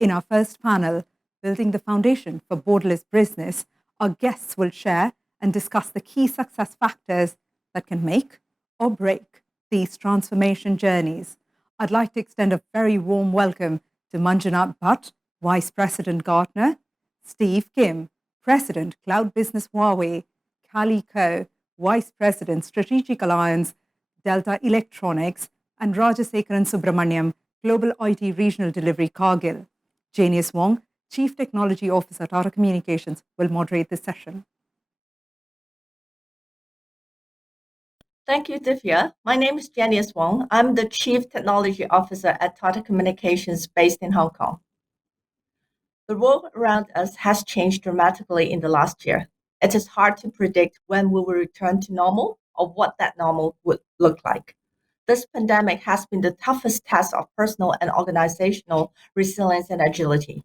In our first panel, Building the Foundation for Borderless Business, our guests will share and discuss the key success factors that can make or break these transformation journeys. I'd like to extend a very warm welcome to Manjunath Bhat, Vice President Gartner, Steve Kim, President Cloud Business Huawei, Callie Ko, Vice President Strategic Alliance, Delta Electronics, and Rajasegaran Subramaniam, Global IT Regional Delivery Cargill. Janius Wong, Chief Technology Officer, Tata Communications, will moderate this session. Thank you, Divya. My name is Janius Wong. I'm the Chief Technology Officer at Tata Communications based in Hong Kong. The world around us has changed dramatically in the last year. It is hard to predict when we will return to normal or what that normal would look like. This pandemic has been the toughest test of personal and organizational resilience and agility.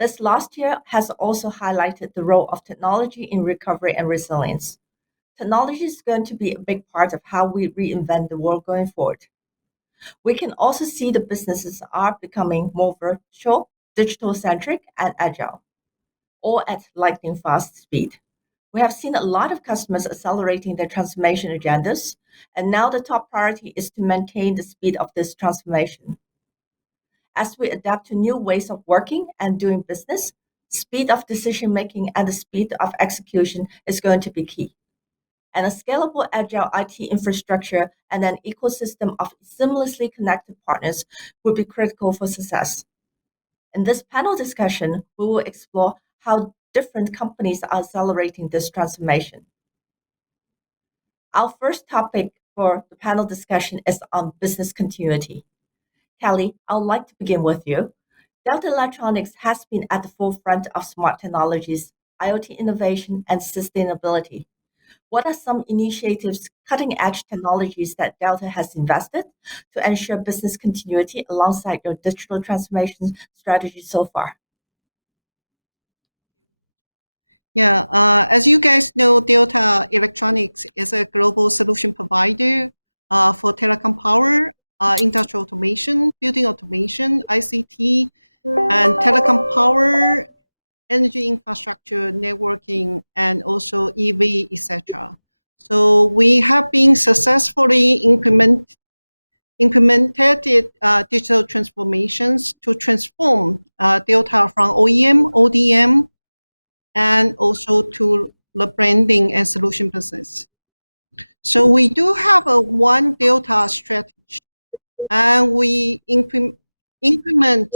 This last year has also highlighted the role of technology in recovery and resilience. Technology is going to be a big part of how we reinvent the world going forward. We can also see the businesses are becoming more virtual, digital-centric, and agile, all at lightning fast speed. We have seen a lot of customers accelerating their transformation agendas, and now the top priority is to maintain the speed of this transformation. As we adapt to new ways of working and doing business, speed of decision-making and the speed of execution is going to be key. And a scalable agile IT infrastructure and an ecosystem of seamlessly connected partners will be critical for success. In this panel discussion, we will explore how different companies are accelerating this transformation. Our first topic for the panel discussion is on business continuity. Callie, I would like to begin with you. Delta Electronics has been at the forefront of smart technologies, IoT innovation, and sustainability. What are some initiatives, cutting-edge technologies that Delta has invested to ensure business continuity alongside your digital transformation strategy so far? Yeah, as you guys know, Delta Electronics is a global solution provider for telecom power, industrial automation, building automation, ICT, and telecom power, energy infrastructure, networking, and also EV, etc. So we have been successfully implemented digital transformations to transform Delta from OEM, ODM, and also to the branding and solution business. So we do have a one Delta strategy, and we implement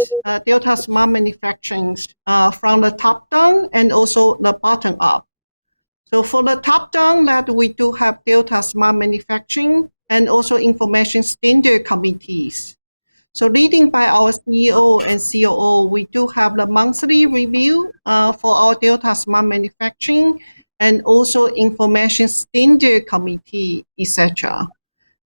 Delta smart manufacturing from the top down and also the bottom up. So for the top down, that we do have Delta smart manufacturing and also information standard committees. So leading by our CEO and COO, we do have the monthly review for our Delta smart manufacturing and also information standard committee, etc.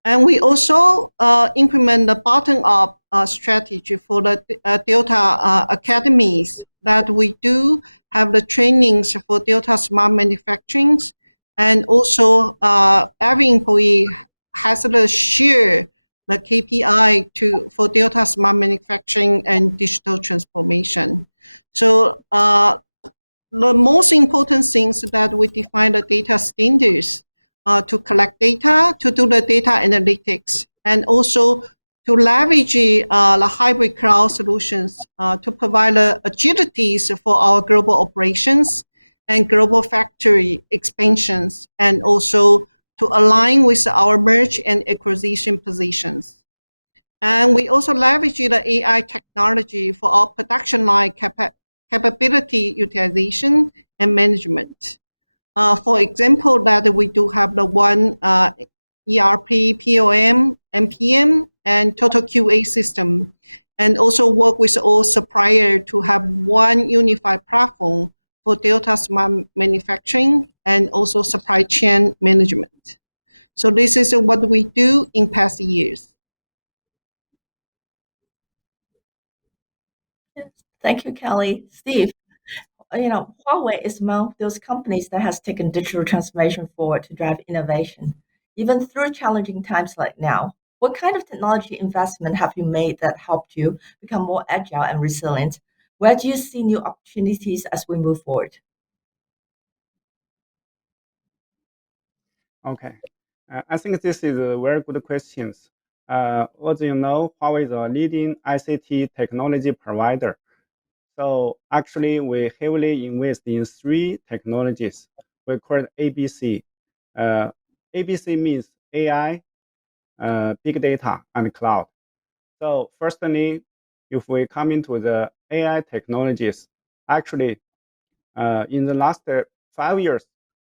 And we also implement the bottom-up strategy for the Delta academies, that we do have the trainings for Delta smart manufacturing, and also every employee has to share the KPI for Delta smart manufacturing and digital transformation. So the most important things that we define the data standards to collect data, to do the data analytics, and also to leverage the hybrid cloud solutions to provide the agilities for our global operations and global factory expansions, and also to align with our merge and acquisition positions. And we also leverage the AI technology for our production line capability utilization and management. For example, that we do have the one ERP, POM, MPM, and total QA system, and also work with all suppliers to have one unified platform for Delta smart manufacturing and also supply chain management. So this is what we do in past years. Yes. Thank you, Callie. Steve, Huawei is among those companies that has taken digital transformation forward to drive innovation. Even through challenging times like now, What kind of technology investment have you made that helped you become more agile and resilient? Where do you see new opportunities as we move forward? Okay. I think this is a very good question. As you know, Huawei is a leading ICT technology provider. So actually, we heavily invest in three technologies. We call it ABC. ABC means AI, big data, and cloud. So firstly, if we come into the AI technologies, actually, in the last 5 years,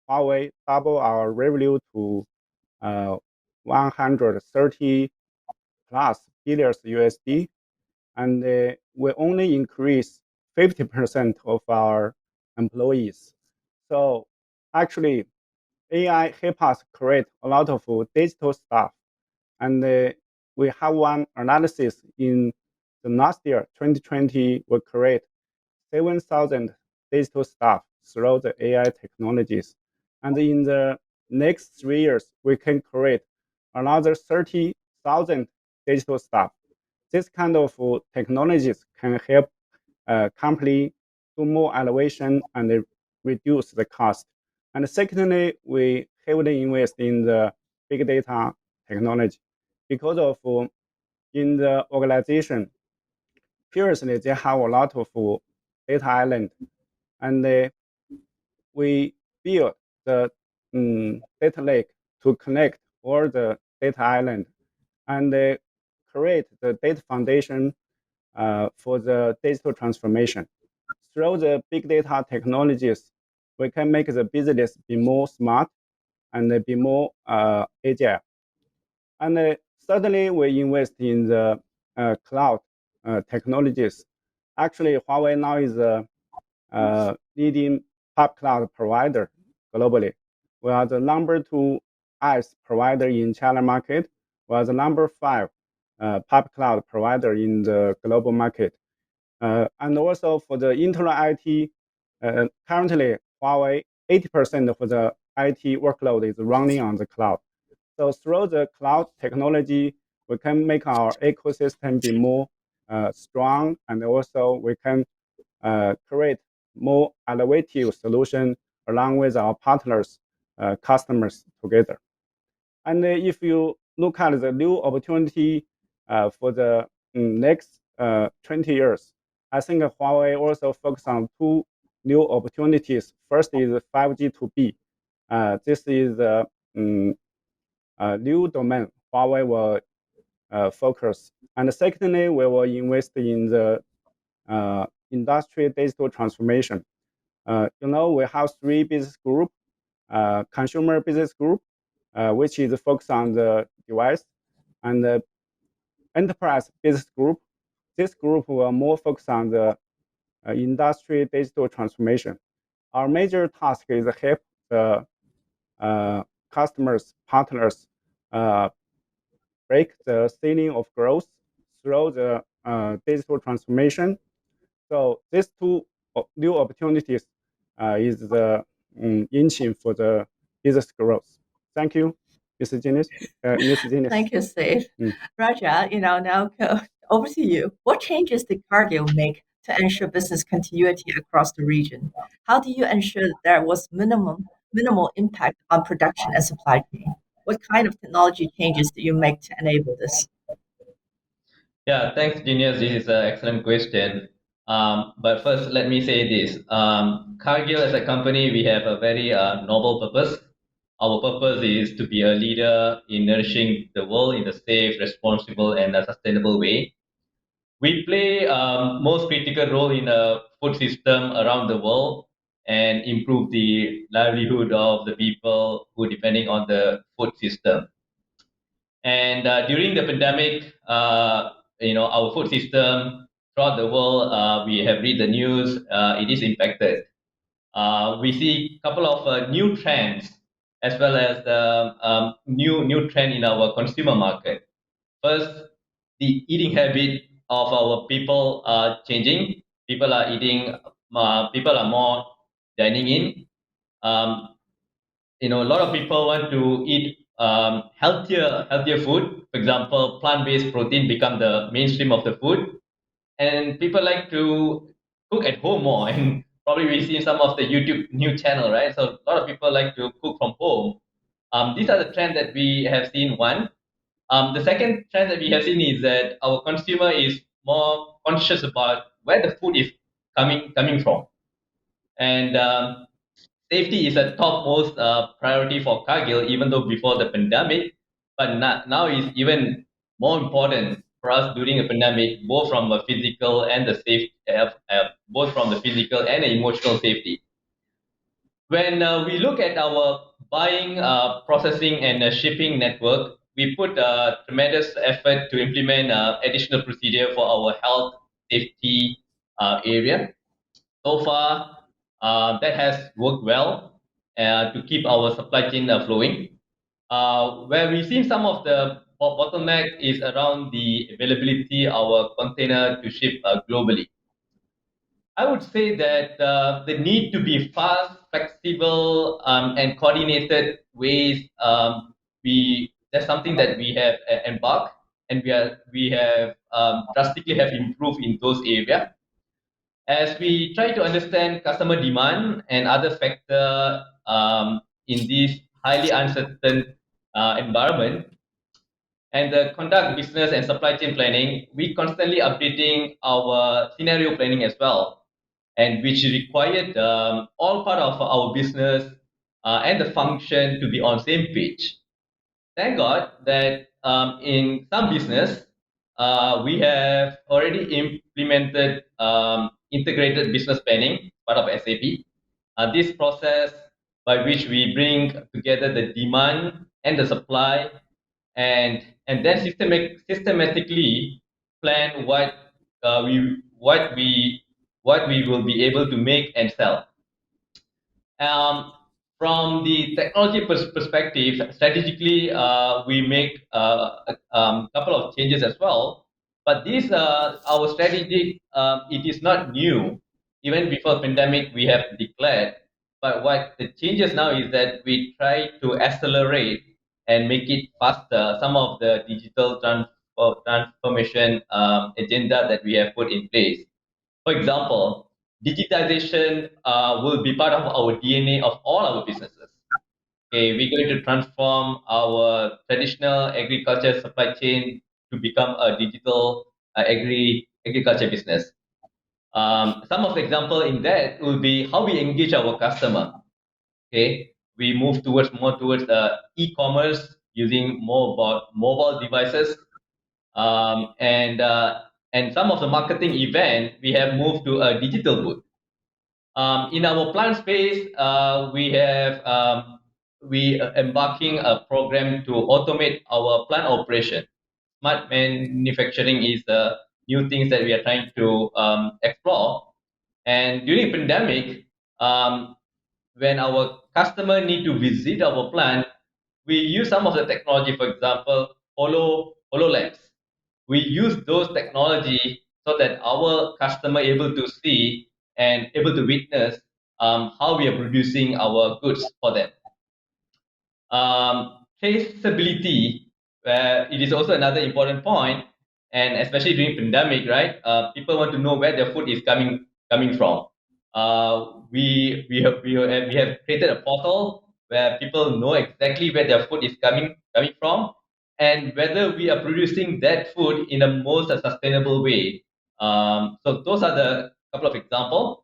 Huawei doubled our revenue to 130 plus billions USD, and we only increase 50% of our employees. So actually, AI help us create a lot of digital stuff. And we have one analysis in the last year, 2020, we create 7,000 digital stuff through the AI technologies. And in the next 3 years, we can create another 30,000 digital stuff. This kind of technologies can help company do more innovation and reduce the cost. And secondly, we heavily invest in the big data technology because of in the organization, previously they have a lot of data island, and we build the data lake to connect all the data island and create the data foundation for the digital transformation. Through the big data technologies, we can make the business be more smart and be more agile. And thirdly, we invest in the cloud technologies. Actually, Huawei now is a leading public cloud provider globally. We are the number 2 IaaS provider in China market. We are the number 5 public cloud provider in the global market. And also for the internal IT, currently Huawei 80% of the IT workload is running on the cloud. So through the cloud technology, we can make our ecosystem be more strong, and also we can create more innovative solution along with our partners, customers together. And if you look at the new opportunity for the next 20 years, I think Huawei also focus on 2 new opportunities. First is 5G to B. This is a new domain Huawei will focus. And secondly, we will invest in the industry digital transformation. We have 3 business group, consumer business group, which is focused on the device, and the enterprise business group. This group will more focus on the industry digital transformation. Our major task is to help the customers, partners break the ceiling of growth through the digital transformation. So these 2 new opportunities is the engine for the business growth. Thank you, Mr. Genius. Thank you, Steve. Raja, now over to you. What changes did Cargill make to ensure business continuity across the region? How do you ensure that there was minimal impact on production and supply chain? What kind of technology changes did you make to enable this? Yeah, thanks, Genius. This is an excellent question. But first, let me say this. Cargill as a company, we have a very noble purpose. Our purpose is to be a leader in nourishing the world in a safe, responsible, and a sustainable way. We play most critical role in the food system around the world and improve the livelihood of the people who are depending on the food system. And during the pandemic, our food system throughout the world, we have read the news, it is impacted. We see a couple of new trends as well as the new trend in our consumer market. First, the eating habit of our people are changing. People are eating. People are more dining in. A lot of people want to eat healthier food. For example, plant-based protein become the mainstream of the food, and people like to cook at home more. And probably we see some of the YouTube new channel, right? So a lot of people like to cook from home. These are the trends that we have seen. One, the second trend that we have seen is that our consumer is more conscious about where the food is coming from, and safety is a topmost priority for Cargill, even though before the pandemic, but now is even more important for us during a pandemic, both from the physical and the safe, both from the physical and the emotional safety. When we look at our buying, processing, and shipping network, we put tremendous effort to implement additional procedure for our health safety area. So far, that has worked well to keep our supply chain flowing. Where we've seen some of the bottleneck is around the availability of our container to ship globally. I would say that the need to be fast, flexible, and coordinated ways. That's something that we have embarked, and we have drastically have improved in those areas. As we try to understand customer demand and other factor in this highly uncertain environment, and conduct business and supply chain planning, we constantly updating our scenario planning as well, and which required all part of our business and the function to be on same page. Thank God that in some business, we have already implemented integrated business planning, part of SAP. This process by which we bring together the demand and the supply, and then systematically plan what we will be able to make and sell. Um, from the technology perspective, strategically, we make a couple of changes as well. But this, our strategy, it is not new. Even before pandemic, we have declared. But what the changes now is that we try to accelerate and make it faster. Some of the digital transformation agenda that we have put in place. For example, digitization will be part of our DNA of all our businesses. Okay, we're going to transform our traditional agriculture supply chain to become a digital agriculture business. Some of the example in that will be how we engage our customer. Okay, we move towards more towards e-commerce using more about mobile devices, and some of the marketing event we have moved to a digital booth. In our plant space, we embarking a program to automate our plant operation. Smart manufacturing is the new things that we are trying to explore. And during pandemic, when our customer need to visit our plant, we use some of the technology. For example, HoloLens. We use those technology so that our customer able to see and able to witness how we are producing our goods for them. Traceability, it is also another important point, and especially during pandemic, right? People want to know where their food is coming from. We have created a portal where people know exactly where their food is coming from, and whether we are producing that food in the most sustainable way. So those are the couple of examples.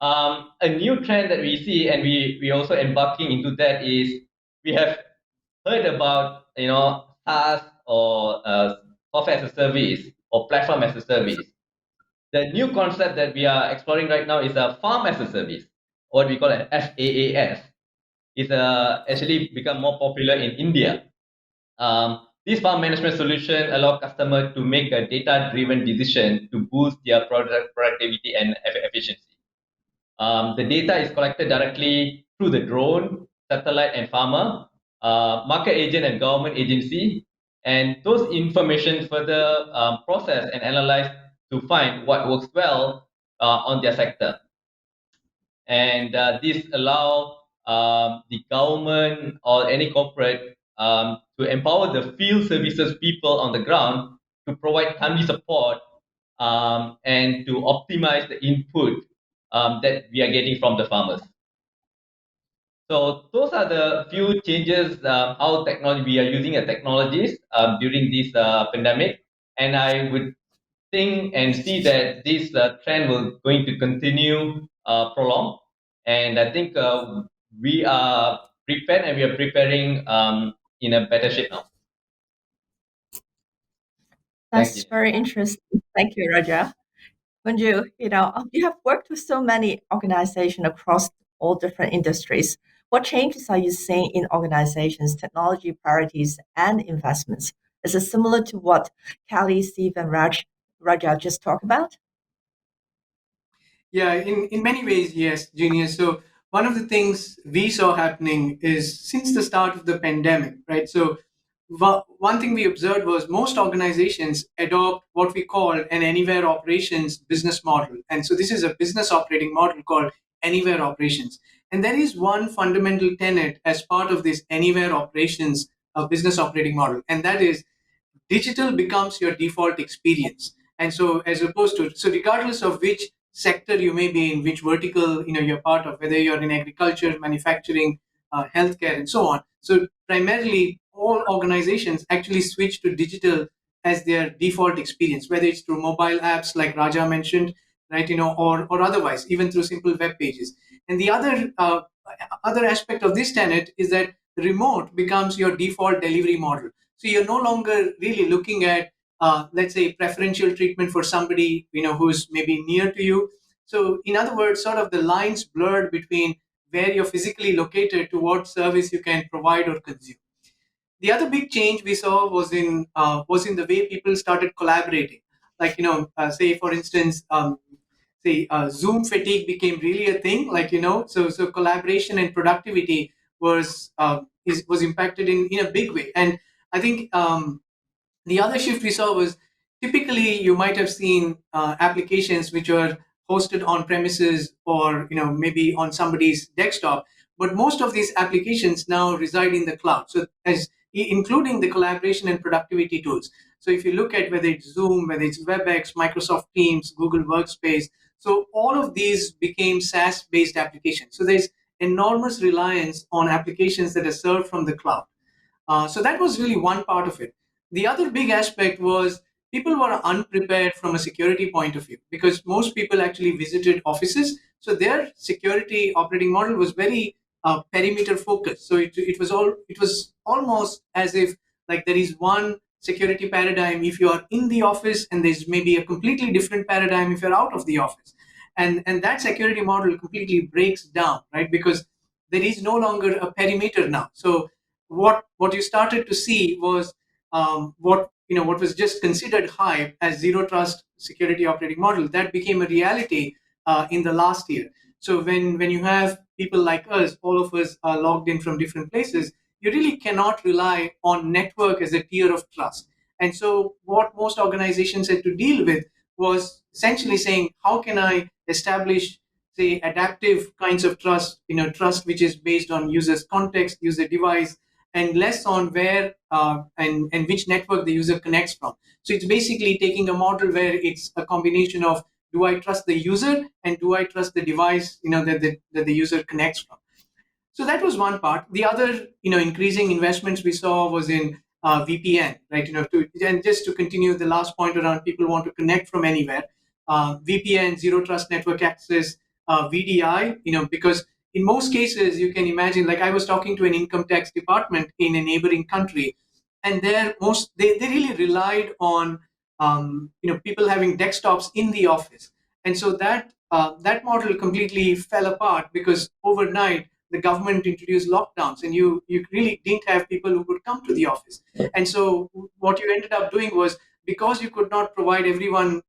A new trend that we see, and we also embarking into that, is we have heard about SaaS or software as a service or platform as a service. The new concept that we are exploring right now is a farm as a service, what we call an FaaS. It's actually become more popular in India. This farm management solution allow customer to make a data-driven decision to boost their product productivity and efficiency. The data is collected directly through the drone, satellite, and farmer, market agent, and government agency, and those information further processed and analyzed to find what works well on their sector. And this allow the government or any corporate to empower the field services people on the ground to provide timely support and to optimize the input that we are getting from the farmers. So those are the few changes how technology we are using technologies during this pandemic, and I would think and see that this trend will going to continue prolong, and I think we are prepared and we are preparing in a better shape now. That's very interesting. Thank you, Raja. Manju, you have worked with so many organizations across all different industries. What changes are you seeing in organizations' technology priorities and investments? Is it similar to what Kelly, Steve, and Raja just talked about? Yeah, in many ways, yes, Junior. So one of the things we saw happening is since the start of the pandemic, right? So one thing we observed was most organizations adopt what we call an anywhere operations business model. And so this is a business operating model called anywhere operations. And there is one fundamental tenet as part of this anywhere operations business operating model, and that is digital becomes your default experience. And so as opposed to, so regardless of which sector you may be in, which vertical you're part of, whether you're in agriculture, manufacturing, healthcare, and so on. So primarily all organizations actually switch to digital as their default experience, whether it's through mobile apps like Raja mentioned, right, or otherwise, even through simple web pages. And the other aspect of this tenet is that remote becomes your default delivery model. So you're no longer really looking at, let's say, preferential treatment for somebody who's maybe near to you. So in other words, sort of the lines blurred between where you're physically located to what service you can provide or consume. The other big change we saw was in the way people started collaborating. Like say for instance, Zoom fatigue became really a thing. Like so collaboration and productivity was impacted in a big way. And I think the other shift we saw was typically you might have seen applications which were hosted on premises or maybe on somebody's desktop, but most of these applications now reside in the cloud. So as including the collaboration and productivity tools. So if you look at whether it's Zoom, whether it's WebEx, Microsoft Teams, Google Workspace, so all of these became SaaS-based applications. So there's enormous reliance on applications that are served from the cloud. So that was really one part of it. The other big aspect was people were unprepared from a security point of view because most people actually visited offices. So their security operating model was very perimeter focused. So it was almost as if like there is one security paradigm if you are in the office, and there's maybe a completely different paradigm if you're out of the office. And that security model completely breaks down, right? Because there is no longer a perimeter now. So what you started to see was what was just considered hype as zero trust security operating model that became a reality in the last year. So when you have people like us, all of us are logged in from different places, you really cannot rely on network as a tier of trust. And so what most organizations had to deal with was essentially saying, how can I establish, say, adaptive kinds of trust, trust which is based on user's context, user device, and less on where and which network the user connects from. So it's basically taking a model where it's a combination of, do I trust the user and do I trust the device that the user connects from. So that was one part. The other increasing investments we saw was in VPN, right? And just to continue the last point around people want to connect from anywhere, VPN, zero trust network access, VDI, because in most cases you can imagine, like I was talking to an income tax department in a neighboring country, and they really relied on people having desktops in the office. And so that model completely fell apart because overnight the government introduced lockdowns, and you really didn't have people who could come to the office. And so what you ended up doing was, because you could not provide everyone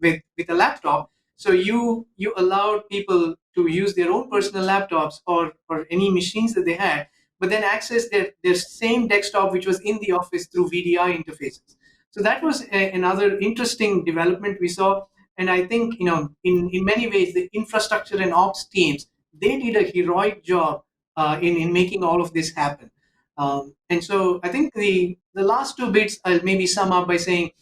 with a laptop, so you allowed people to use their own personal laptops or any machines that they had, but then access their same desktop which was in the office through VDI interfaces. So that was another interesting development we saw. And I think in many ways the infrastructure and ops teams, they did a heroic job in making all of this happen. And so I think the last two bits I'll maybe sum up by saying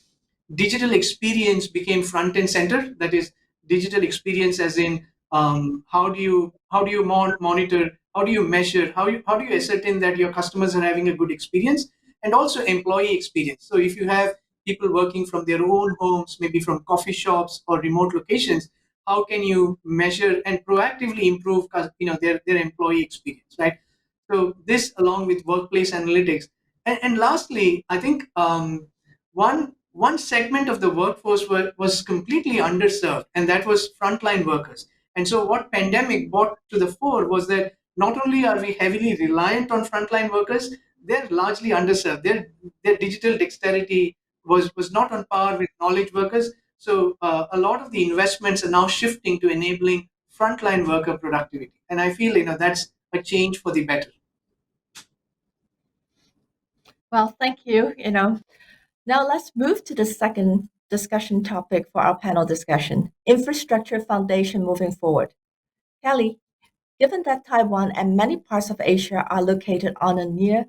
digital experience became front and center. That is, digital experience as in how do you monitor, how do you measure, how do you ascertain that your customers are having a good experience, and also employee experience. So if you have people working from their own homes, maybe from coffee shops or remote locations, how can you measure and proactively improve their employee experience, right? So this along with workplace analytics. And lastly, I think one segment of the workforce was completely underserved, and that was frontline workers. And so what pandemic brought to the fore was that not only are we heavily reliant on frontline workers, they're largely underserved. Their digital dexterity was not on par with knowledge workers. So a lot of the investments are now shifting to enabling frontline worker productivity. And I feel that's a change for the better. Well, thank you. Now let's move to the second discussion topic for our panel discussion: infrastructure foundation moving forward. Kelly, given that Taiwan and many parts of Asia are located on a near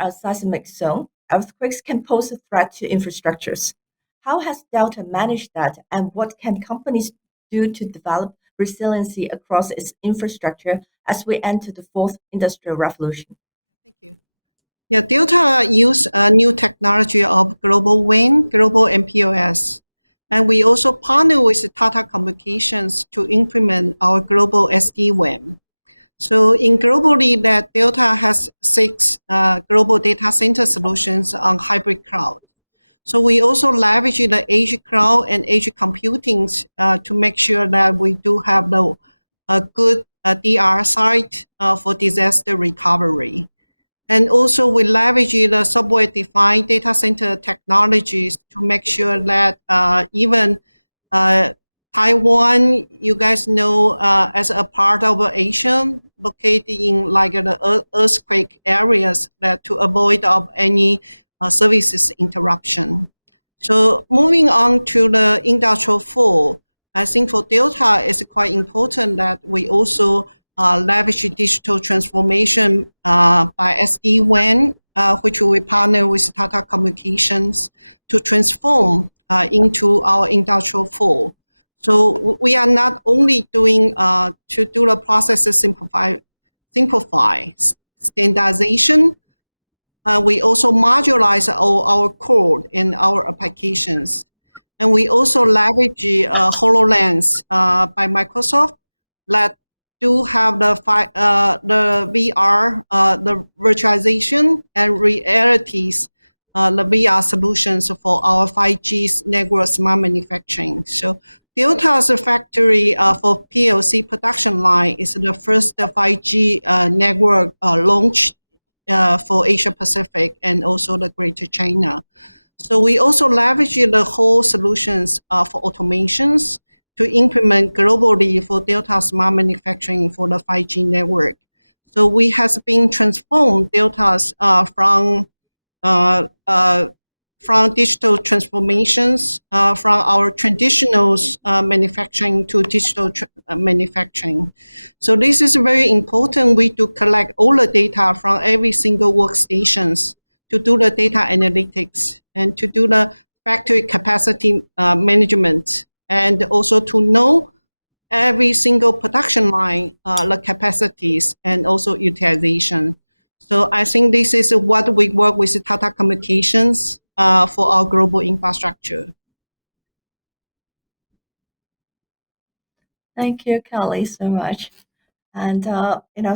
a seismic zone, earthquakes can pose a threat to infrastructures. How has Delta managed that, and what can companies do to develop resiliency across its infrastructure as we enter the fourth industrial revolution? Thank you. Yeah, Delta use a new technology of global WAN, global MPLS. And we also partner with Tata Communications to implement our global SD-WAN. So in globally, that Delta has 6 global data center solutions on hybrid cloud. So we also leverage the edge cloud and edge computing to make sure that we do have a good DR site for disaster recovery. And also we leverage the software-defined data center technologies to make sure that even Taiwan, you guys know, as a part of Asia, located in like the earthquake areas, that to avoid of any services interruption. So moving on to the industrial 4, I think for Delta, it's quite important that we also leverage digital transformation by SD-WAN, which we partner with Tata Communications to transform into our industrial 4. So we are not only doing to do the processes simplify standardization. We also modularize our code and our applications. And we also leverage HoloLens by Microsoft that do have the VR, the virtualization and realities, the VR solutions for our 5G network smart manufacturing. So Delta's factory for PLC production line is the first 5G network launch for Asia Pacific and also the Greater China. So we also leverage the whole solutions for automations to implement globally for Delta smart manufacturing for the 5G network. So we has been transformed Delta's from digital transformations from our traditional manufacturing to digital manufacturing. So this is very important. We do collect all the data from every single workstations to do the data analytics and to do the factory capacity management, and also to know every single production line, the capacities and also utilization. So I think this is what we work with Tata Communications for our global infrastructure. Thank you, Kelly, so much. And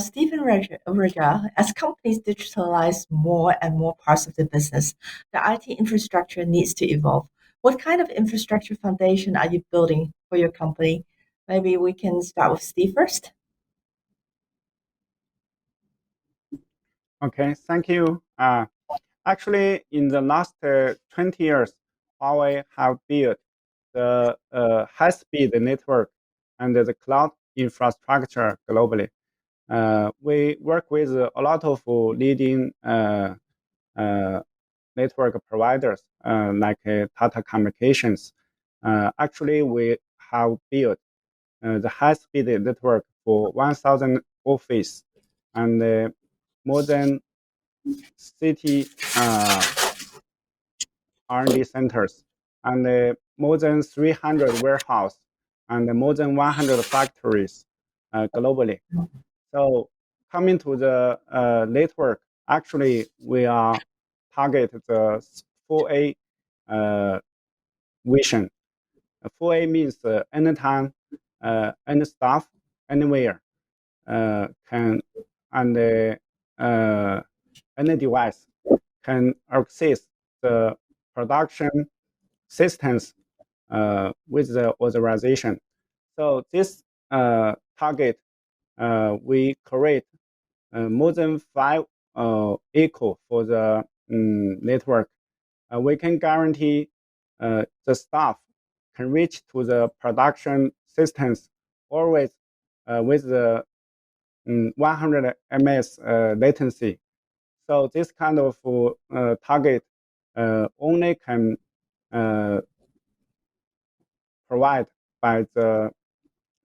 Stephen Raja, as companies digitalize more and more parts of the business, the IT infrastructure needs to evolve. What kind of infrastructure foundation are you building for your company? Maybe we can start with Steve first. Okay, thank you. Actually, in the last 20 years, Huawei have built the high-speed network and the cloud infrastructure globally. We work with a lot of leading network providers like Tata Communications. Actually, we have built the high-speed network for 1,000 office and more than city R&D centers, and more than 300 warehouses, and more than 100 factories globally. So coming to the network, actually we are target the 4A vision. 4A means anytime, any stuff, anywhere, can and any device can access the production systems with the authorization. So this target, we create more than 5 echo for the network. We can guarantee the staff can reach to the production systems always with the 100 ms latency. So this kind of target only can provide by the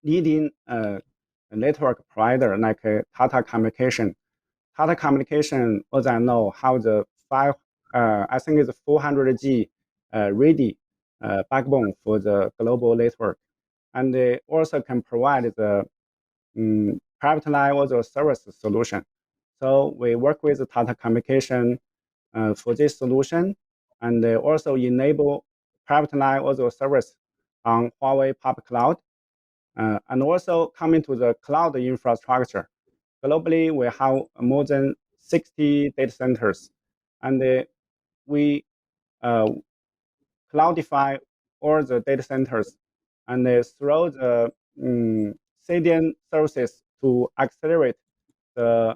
leading network provider like Tata Communication. Tata Communication, as I know, have the I think it's 400G ready backbone for the global network, and they also can provide the private line or the service solution. So we work with Tata Communication for this solution, and they also enable private line or the service on Huawei public cloud, and also coming to the cloud infrastructure. Globally, we have more than 60 data centers, and we cloudify all the data centers and throw the CDN services to accelerate the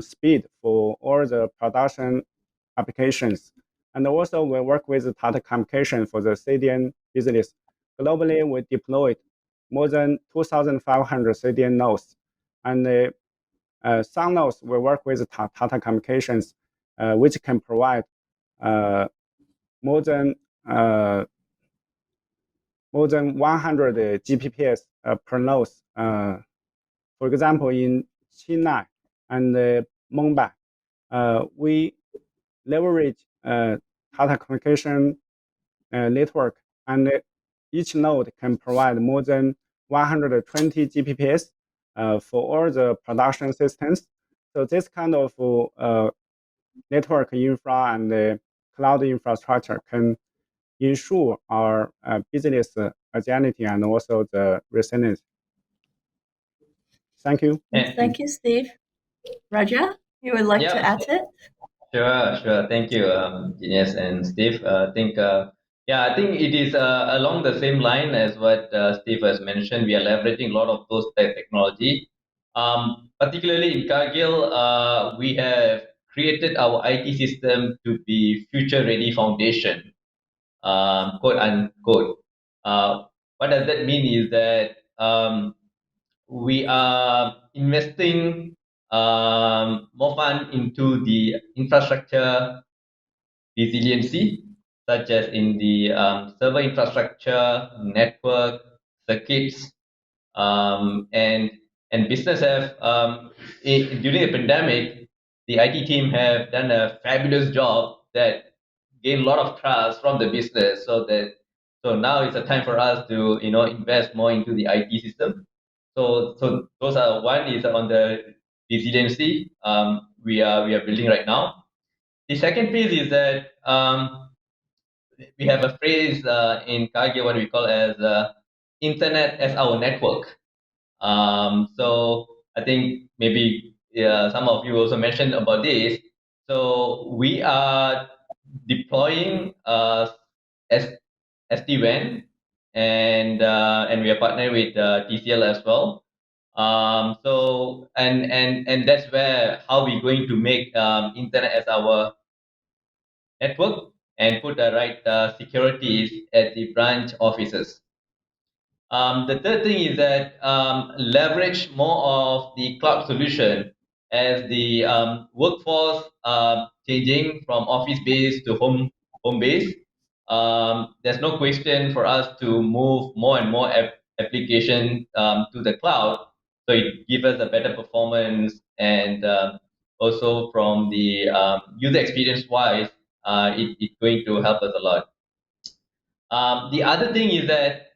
speed for all the production applications. And also we work with Tata Communication for the CDN business. Globally, we deployed more than 2,500 CDN nodes. And some nodes we work with Tata Communications, which can provide more than 100 Gbps per node. For example, in Chennai and Mumbai, we leverage Tata Communication network, and each node can provide more than 120 Gbps for all the production systems. So this kind of network infra and cloud infrastructure can ensure our business agility and also the resilience. Thank you. Thank you, Steve. Raja, you would like to add it? Sure. Thank you, Genius and Steve. I think it is along the same line as what Steve has mentioned. We are leveraging a lot of those technology. Particularly in Cargill, we have created our IT system to be future-ready foundation, quote unquote. What does that mean is that we are investing more fund into the infrastructure resiliency, such as in the server infrastructure, network, circuits, and business have during the pandemic, the IT team have done a fabulous job that gained a lot of trust from the business. So now it's a time for us to invest more into the IT system. So those are one is on the resiliency we are building right now. The second piece is that we have a phrase in Cargill what we call as internet as our network. So I think maybe some of you also mentioned about this. So we are deploying SD-WAN and we are partnered with TCL as well. So and that's where how we're going to make internet as our network and put the right securities at the branch offices. The third thing is that leverage more of the cloud solution as the workforce changing from office base to home base. There's no question for us to move more and more application to the cloud, so it gives us a better performance and also from the user experience wise, it's going to help us a lot. The other thing is that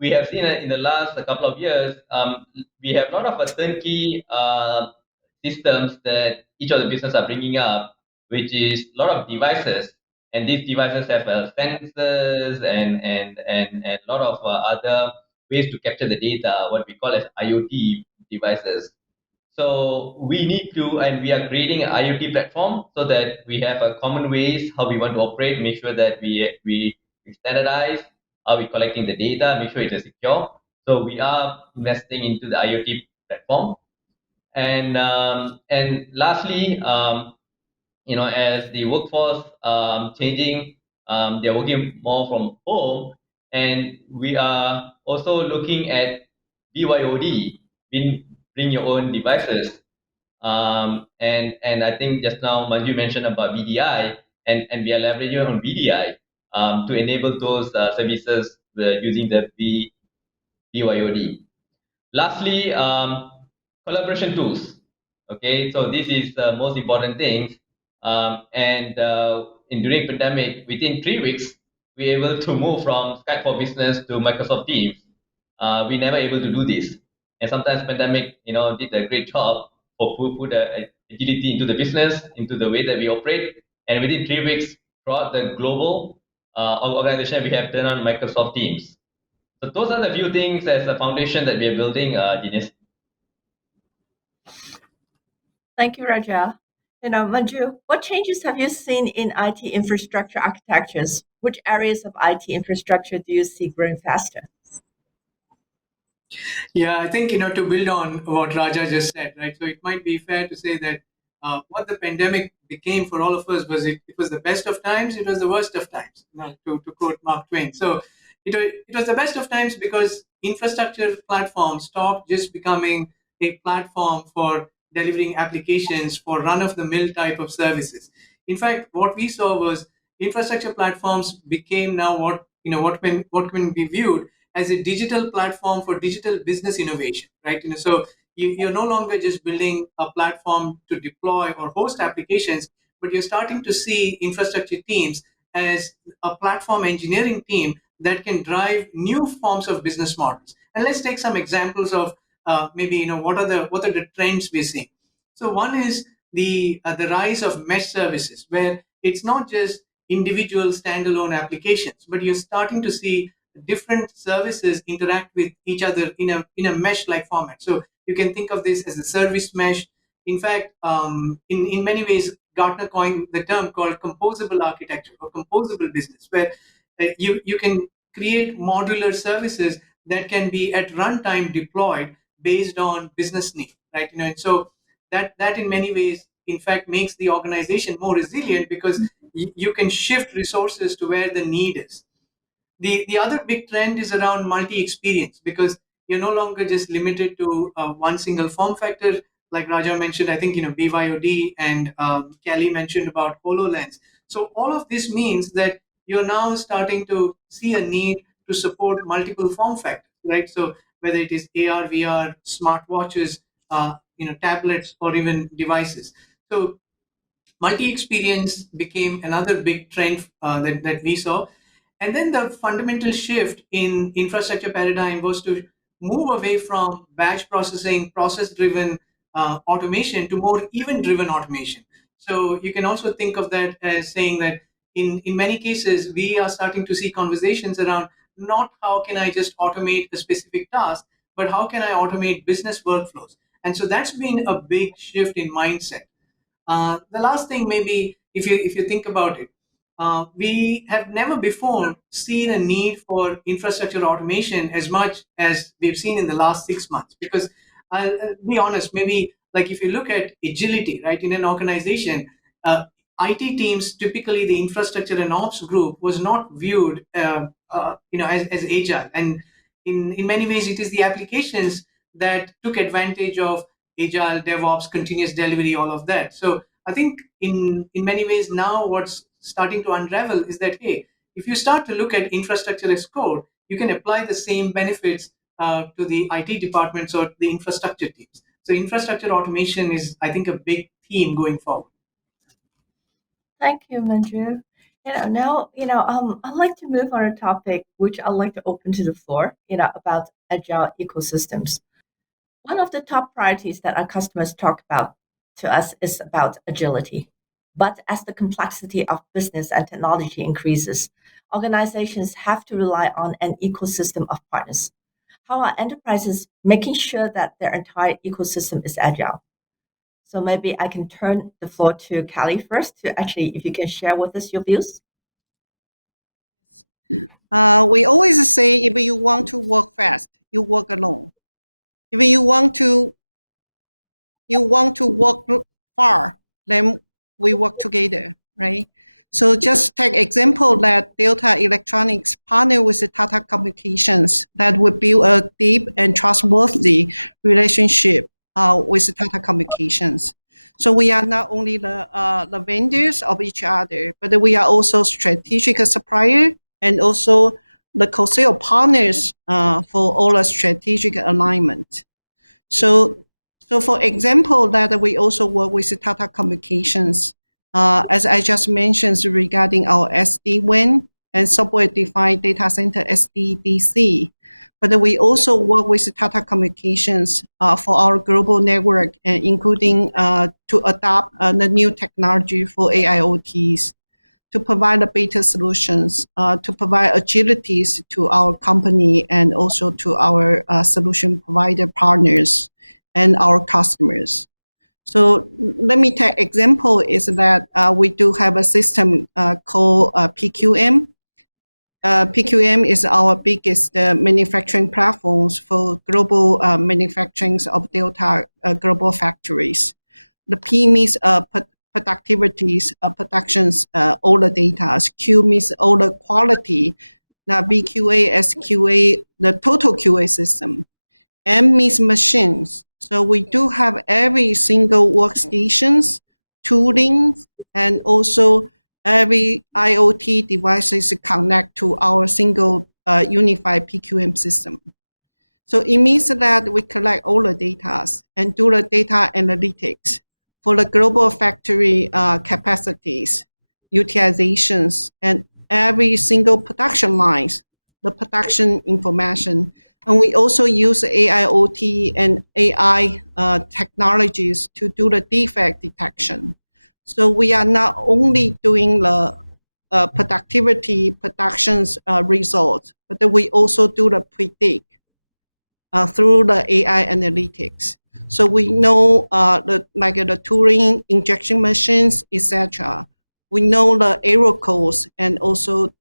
we have seen in the last couple of years, we have a lot of turnkey systems that each of the business are bringing up, which is a lot of devices, and these devices have sensors and a lot of other ways to capture the data, what we call as IoT devices. So we need to, and we are creating an IoT platform so that we have a common ways how we want to operate, make sure that we standardize, how we collecting the data, make sure it is secure. So we are investing into the IoT platform. And lastly, as the workforce changing, they're working more from home, and we are also looking at BYOD, bring your own devices. And I think just now Manju mentioned about VDI, and we are leveraging on VDI to enable those services using the BYOD. Lastly, collaboration tools. Okay, so this is the most important thing. And in during pandemic, within 3 weeks, we were able to move from Skype for Business to Microsoft Teams. We never able to do this, and sometimes pandemic, did a great job for put agility into the business, into the way that we operate. And within 3 weeks, throughout the global organization, we have turned on Microsoft Teams. So those are the few things as a foundation that we are building, Dinesh. Thank you, Raja. Manju, what changes have you seen in IT infrastructure architectures? Which areas of IT infrastructure do you see growing faster? Yeah, I think, to build on what Raja just said, right? So it might be fair to say that what the pandemic became for all of us was it was the best of times, it was the worst of times, to quote Mark Twain. So it was the best of times because infrastructure platforms stopped just becoming a platform for delivering applications for run-of-the-mill type of services. In fact, what we saw was infrastructure platforms became now what can be viewed as a digital platform for digital business innovation, right? So you're no longer just building a platform to deploy or host applications, but you're starting to see infrastructure teams as a platform engineering team that can drive new forms of business models. And let's take some examples of maybe what are the trends we're seeing. So one is the rise of mesh services, where it's not just individual standalone applications, but you're starting to see different services interact with each other in a mesh like format. So you can think of this as a service mesh. In fact, in many ways, Gartner coined the term called composable architecture or composable business, where you can create modular services that can be at runtime deployed based on business need, right? And so that in many ways, in fact, makes the organization more resilient because you can shift resources to where the need is. The other big trend is around multi-experience, because you're no longer just limited to one single form factor. Like Raja mentioned, I think BYOD, and Kelly mentioned about HoloLens. So all of this means that you're now starting to see a need to support multiple form factors, right? So whether it is AR, VR, smartwatches, tablets, or even devices. So multi-experience became another big trend that we saw. And then the fundamental shift in infrastructure paradigm was to move away from batch processing, process-driven automation to more event-driven automation. So you can also think of that as saying that in many cases, we are starting to see conversations around not how can I just automate a specific task, but how can I automate business workflows. And so that's been a big shift in mindset. The last thing, maybe, if you think about it, we have never before seen a need for infrastructure automation as much as we've seen in the last 6 months. Because I'll be honest, maybe like if you look at agility, right, in an organization, IT teams, typically the infrastructure and ops group, was not viewed, as agile, and in many ways, it is the applications that took advantage of agile, DevOps, continuous delivery, all of that. So I think in many ways now what's starting to unravel is that, hey, if you start to look at infrastructure as code, you can apply the same benefits to the IT departments or the infrastructure teams. So infrastructure automation is, I think, a big theme going forward. Thank you, Manju. Now, I'd like to move on a topic which I'd like to open to the floor, about agile ecosystems. One of the top priorities that our customers talk about to us is about agility. But as the complexity of business and technology increases, organizations have to rely on an ecosystem of partners. How are enterprises making sure that their entire ecosystem is agile? So maybe I can turn the floor to Callie first to actually, if you can share with us your views. We always say if you want to work fast, you work alone. If you want to work far, then we work together, right? So just take example that Delta Electronics partner with Tata Communications that will build a deep and trustworthy relationship with Tata Communications. So we are not only the vendors of each other, but we are also strategic supplier and also the co-sale partners for all the strategic alignment. So for example, that we also work with Tata Communications, as I just mentioned regarding our SD-WAN and software-defined data center SDDC. But we also work with Tata Communications for our global network, including to adopt the new technology for AIoTs, to provide the beta solutions, to provide agilities to our company and also to our solution provider partners and our customers. So let me take example is that we do have a system called PQM. PQM is our biggest manufacturing platforms for global manufacturing of Delta global factories. The P means productivities, productions, all the data. Q means all the quality. Now BQA, SQA, the total QA system. M means machines. So we do have every single workstations, tooling, and also every IoT devices connect to our single unified PQM system. So it means that we collect all the data and do the data analytics for the global factory capacities, utilizations, and every single production lines, the production information. And we also use AIoT and AI technologies to do the defect detection. So we are not only doing the productivity productions results, but we also do the predict through the AI analytics. So we know the tooling, injection machines, etc. We know the error codes and also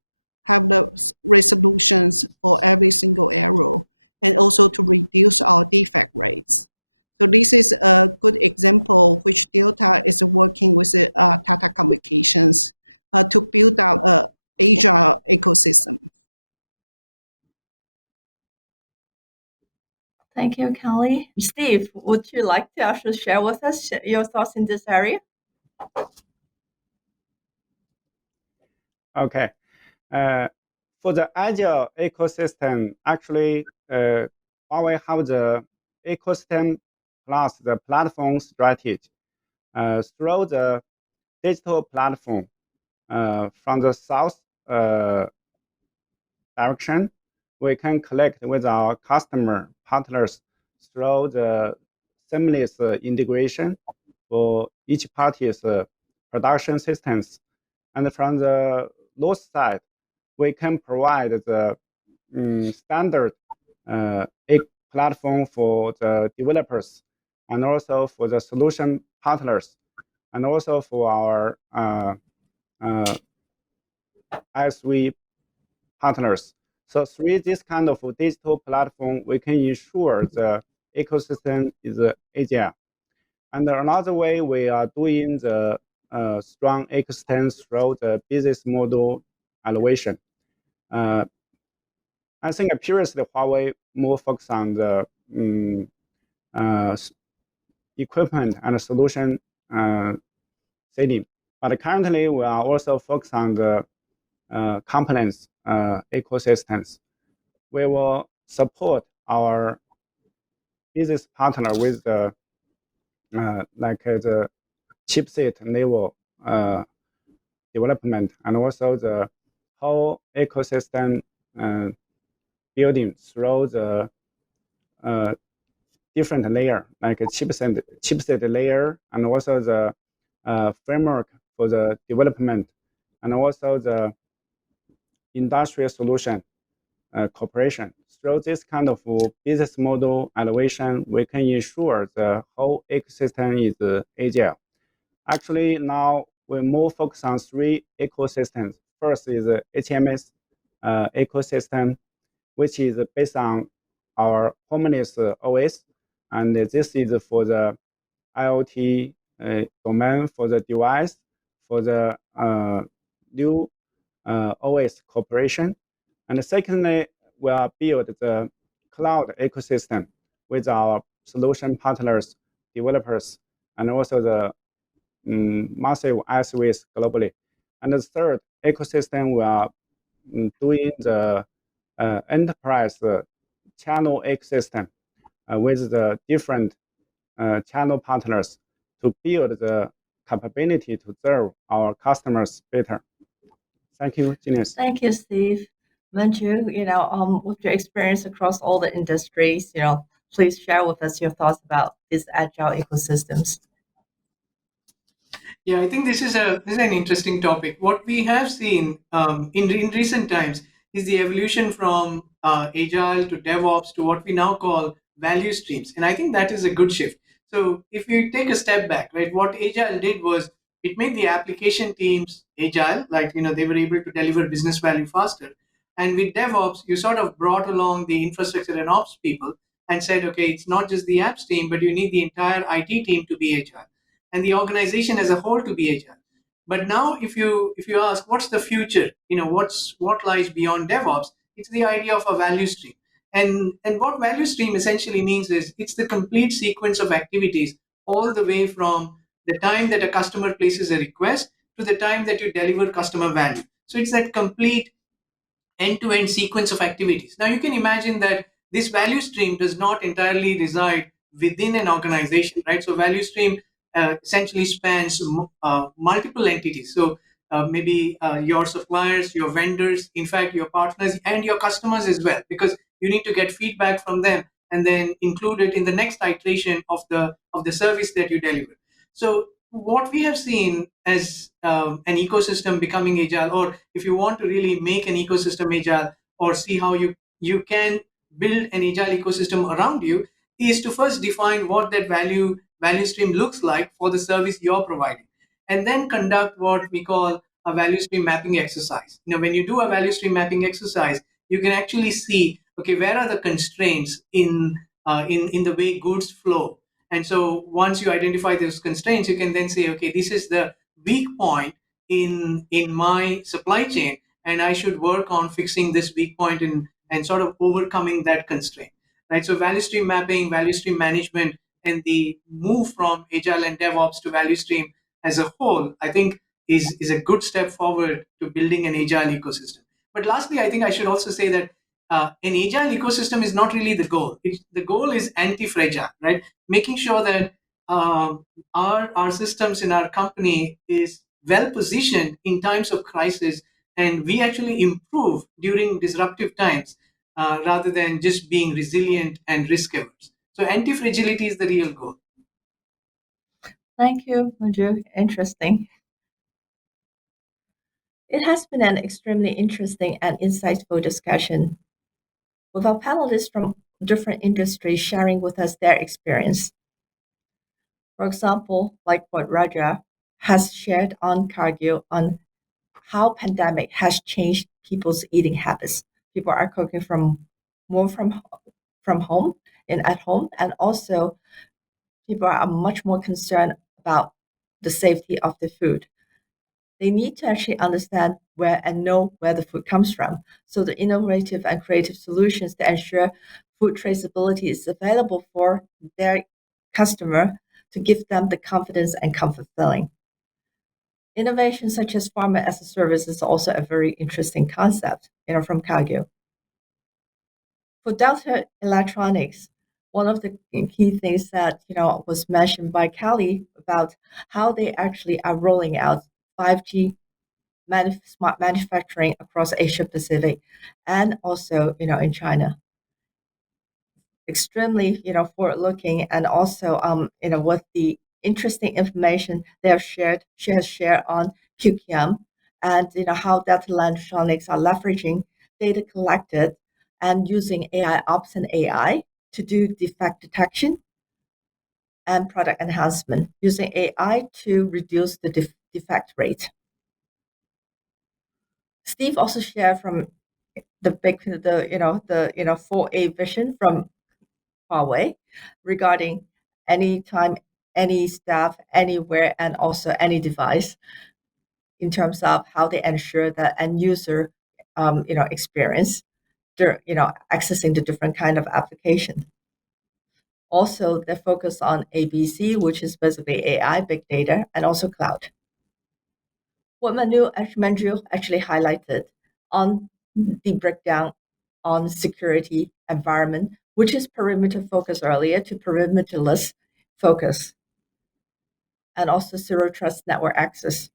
have the resolutions for every single error, and also to reduce our defect rates. So this is a good example which Delta is working with Tata Communications to build out an agile ecosystem. Thank you, Callie. Steve, would you like to actually share with us your thoughts in this area? Okay. For the agile ecosystem, actually, Huawei has the ecosystem plus the platform strategy. Through the digital platform from the south direction, we can collect with our customer partners through the seamless integration for each party's production systems. And from the north side, we can provide the standard platform for the developers and also for the solution partners and also for our ISV partners. So through this kind of digital platform, we can ensure the ecosystem is agile. And another way we are doing the strong ecosystem through the business model elevation. I think previously Huawei more focused on the equipment and solution setting. But currently, we are also focused on the components ecosystems. We will support our business partner with the like the chipset level development, and also the whole ecosystem building through the different layer, like a chipset layer, and also the framework for the development, and also the industrial solution cooperation. Through this kind of business model elevation, we can ensure the whole ecosystem is agile. Actually, now we more focus on three ecosystems. First is the HMS ecosystem, which is based on our homeless OS, and this is for the IoT domain, for the device, for the new OS cooperation. And secondly, we are build the cloud ecosystem with our solution partners, developers, and also the massive ISVs globally. And the third ecosystem, we are doing the enterprise channel ecosystem with the different channel partners to build the capability to serve our customers better. Thank you, Genius. Thank you, Steve. Manju, with your experience across all the industries, please share with us your thoughts about these agile ecosystems. Yeah, I think this is an interesting topic. What we have seen in recent times is the evolution from agile to DevOps to what we now call value streams, and I think that is a good shift. So if you take a step back, right, what agile did was it made the application teams agile, like they were able to deliver business value faster. And with DevOps, you sort of brought along the infrastructure and ops people and said, okay, it's not just the apps team, but you need the entire IT team to be agile and the organization as a whole to be agile. But now, if you ask what's the future, what lies beyond DevOps, it's the idea of a value stream. And what value stream essentially means is it's the complete sequence of activities all the way from the time that a customer places a request to the time that you deliver customer value. So it's that complete end-to-end sequence of activities. Now you can imagine that this value stream does not entirely reside within an organization, right? So value stream essentially spans multiple entities. So maybe your suppliers, your vendors, in fact, your partners and your customers as well, because you need to get feedback from them and then include it in the next iteration of the service that you deliver. So what we have seen as an ecosystem becoming agile, or if you want to really make an ecosystem agile or see how you can build an agile ecosystem around you, is to first define what that value stream looks like for the service you're providing, and then conduct what we call a value stream mapping exercise. When you do a value stream mapping exercise, you can actually see, okay, where are the constraints in the way goods flow. And so once you identify those constraints, you can then say, okay, this is the weak point in my supply chain, and I should work on fixing this weak point and sort of overcoming that constraint. Right. So value stream mapping, value stream management, and the move from agile and DevOps to value stream as a whole, I think is a good step forward to building an agile ecosystem. But lastly, I think I should also say that an agile ecosystem is not really the goal. The goal is anti-fragile, right? Making sure that our systems in our company is well positioned in times of crisis, and we actually improve during disruptive times rather than just being resilient and risk averse. So anti-fragility is the real goal. Thank you, Manju. Interesting. It has been an extremely interesting and insightful discussion with our panelists from different industries sharing with us their experience. For example, like what Raja has shared on Cargill on how pandemic has changed people's eating habits. People are cooking more from home and at home, and also people are much more concerned about the safety of the food. They need to actually understand where and know where the food comes from. So the innovative and creative solutions to ensure food traceability is available for their customer to give them the confidence and comfort feeling. Innovation such as pharma as a service is also a very interesting concept, from Cargill. For Delta Electronics, one of the key things that was mentioned by Kelly about how they actually are rolling out 5G smart manufacturing across Asia Pacific and also in China. Extremely forward looking, and also with the interesting information she has shared on QPM, and how Data Electronics are leveraging data collected and using AI ops and AI to do defect detection and product enhancement, using AI to reduce the defect rate. Steve also shared from the 4A vision from Huawei regarding anytime, any staff, anywhere, and also any device, in terms of how they ensure that end user experience, accessing the different kind of application. Also, they focus on ABC, which is basically AI, big data, and also cloud. What Manju actually highlighted on the breakdown on security environment, which is perimeter focus earlier, to perimeterless focus, and also zero trust network access.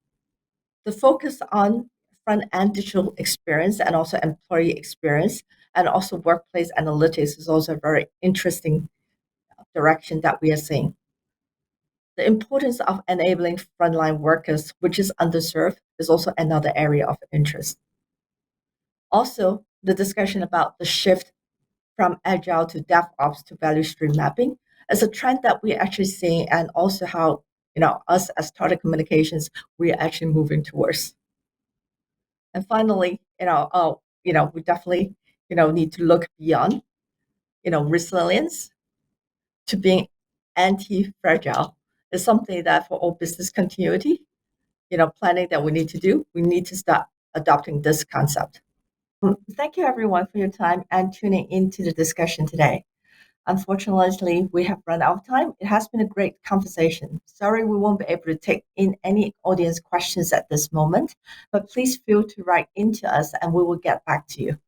The focus on front-end digital experience and also employee experience and also workplace analytics is also a very interesting direction that we are seeing. The importance of enabling frontline workers, which is underserved, is also another area of interest. Also, the discussion about the shift from agile to DevOps to value stream mapping is a trend that we're actually seeing, and also how us as Tata Communications, we are actually moving towards. And finally, we definitely need to look beyond resilience to being anti-fragile. Is something that for all business continuity, planning that we need to do, we need to start adopting this concept. Thank you everyone for your time and tuning into the discussion today. Unfortunately, we have run out of time. It has been a great conversation. Sorry we won't be able to take in any audience questions at this moment, but please feel to write into us and we will get back to you.